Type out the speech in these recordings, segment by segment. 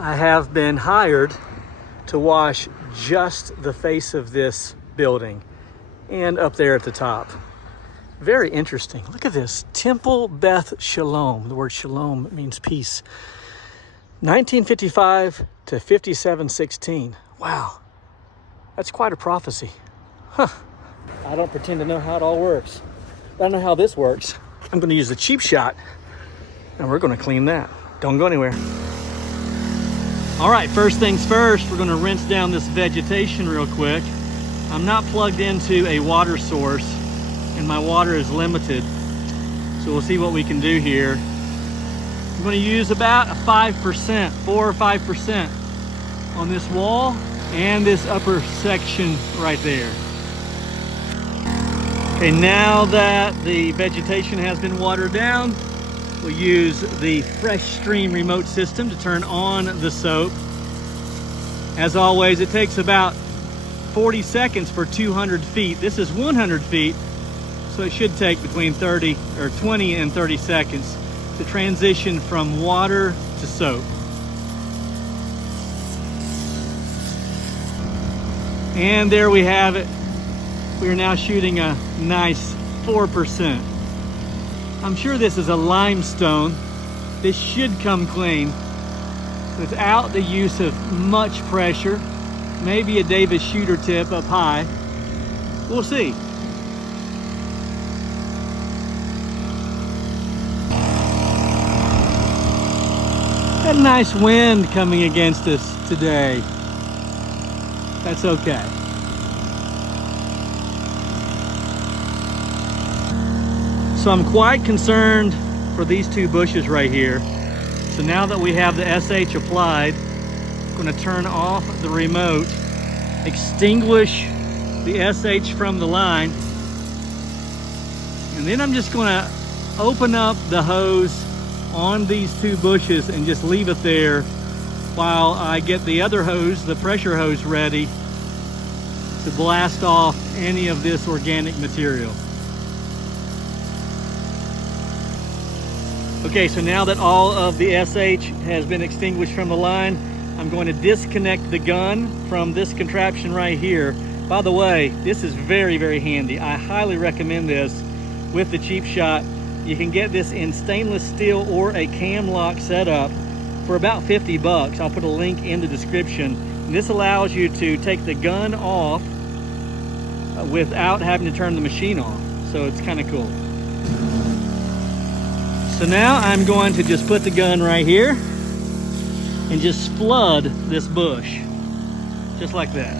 I have been hired to wash just the face of this building and up there at the top. Very interesting. Look at this. Temple Beth Shalom. The word shalom means peace. 1955 to 5716. Wow. That's quite a prophecy. Huh. I don't pretend to know how it all works. But I know how this works. I'm going to use the cheap shot and we're going to clean that. Don't go anywhere. All right, first things first, we're going to rinse down this vegetation real quick. I'm not plugged into a water source and my water is limited. So we'll see what we can do here. I'm going to use about a 5%, 4 or 5% on this wall and this upper section right there. Okay, now that the vegetation has been watered down, we'll use the Fresh Stream remote system to turn on the soap. As always, it takes about 40 seconds for 200 feet. This is 100 feet, so it should take between 20 and 30 seconds to transition from water to soap. And there we have it. We are now shooting a nice 4%. I'm sure this is a limestone. This should come clean without the use of much pressure. Maybe a Davis shooter tip up high. We'll see. Got a nice wind coming against us today. That's okay. So I'm quite concerned for these two bushes right here. So now that we have the SH applied, I'm going to turn off the remote, extinguish the SH from the line, and then I'm just going to open up the hose on these two bushes and just leave it there while I get the other hose, the pressure hose, ready to blast off any of this organic material. Okay, so now that all of the SH has been extinguished from the line, I'm going to disconnect the gun from this contraption right here. By the way, this is very, very handy. I highly recommend this with the cheap shot. You can get this in stainless steel or a cam lock setup for about 50 bucks. I'll put a link in the description. And this allows you to take the gun off without having to turn the machine off. So it's kind of cool. So now I'm going to just put the gun right here and just flood this bush, just like that.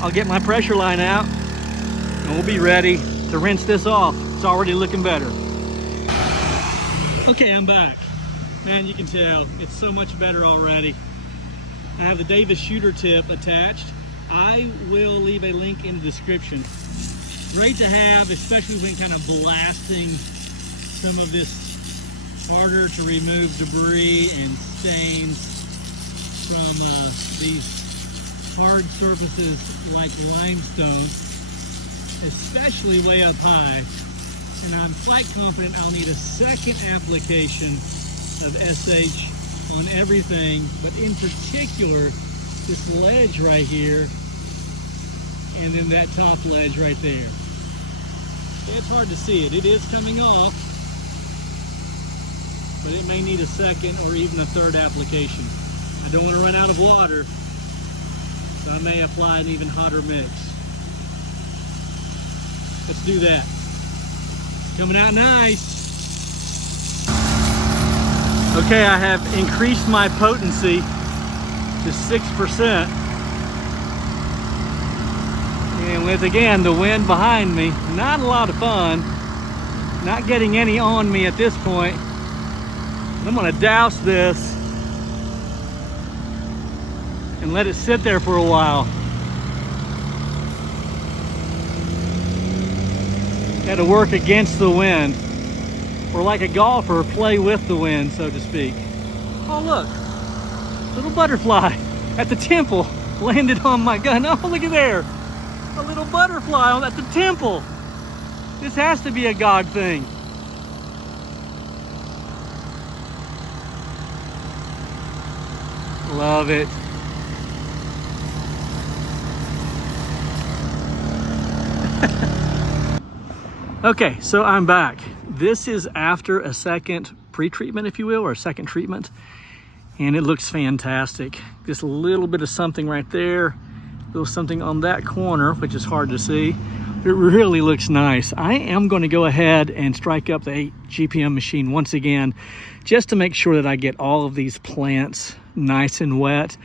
I'll get my pressure line out and we'll be ready to rinse this off. It's already looking better. Okay, I'm back. Man, you can tell it's so much better already. I have the Davis shooter tip attached. I will leave a link in the description. Great to have, especially when kind of blasting some of this harder to remove debris and stains from these hard surfaces like limestone, especially way up high. And I'm quite confident I'll need a second application of SH on everything, but in particular this ledge right here and then that top ledge right there. It's hard to see it. It is coming off, but it may need a second or even a third application. I don't want to run out of water, so I may apply an even hotter mix. Let's do that. It's coming out nice. Okay, I have increased my potency to 6%. And with, again, the wind behind me, not a lot of fun. Not getting any on me at this point. I'm gonna douse this and let it sit there for a while. Got to work against the wind. Or like a golfer, play with the wind, so to speak. Oh look, little butterfly at the temple landed on my gun. Oh, look at there, a little butterfly at the temple. This has to be a God thing. Love it. Okay, so I'm back. This is after a second pre-treatment, if you will, or a second treatment. And it looks fantastic. Just a little bit of something right there, a little something on that corner, which is hard to see. It really looks nice. I am going to go ahead and strike up the 8 GPM machine once again, just to make sure that I get all of these plants nice and wet.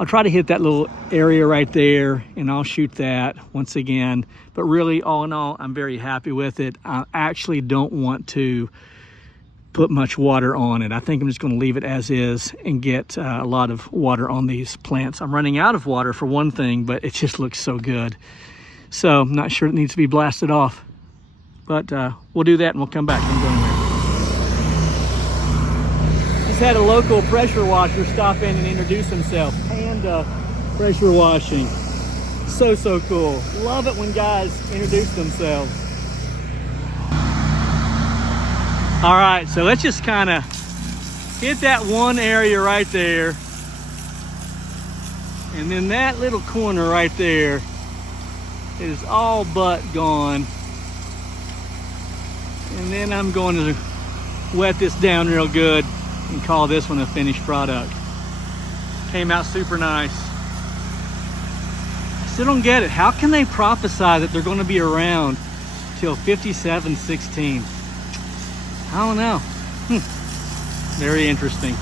I'll try to hit that little area right there, and I'll shoot that once again. But really, all in all, I'm very happy with it. I actually don't want to put much water on it. I think I'm just going to leave it as is and get a lot of water on these plants. I'm running out of water for one thing, but it just looks so good. So I'm not sure it needs to be blasted off, but we'll do that and we'll come back. Don't go anywhere. Just had a local pressure washer stop in and introduce himself. Panda pressure washing. So cool. Love it when guys introduce themselves. All right, so let's just kind of hit that one area right there. And then that little corner right there is all but gone. And then I'm going to wet this down real good and call this one a finished product. Came out super nice. I still don't get it. How can they prophesy that they're going to be around till 5716? I don't know. Very interesting.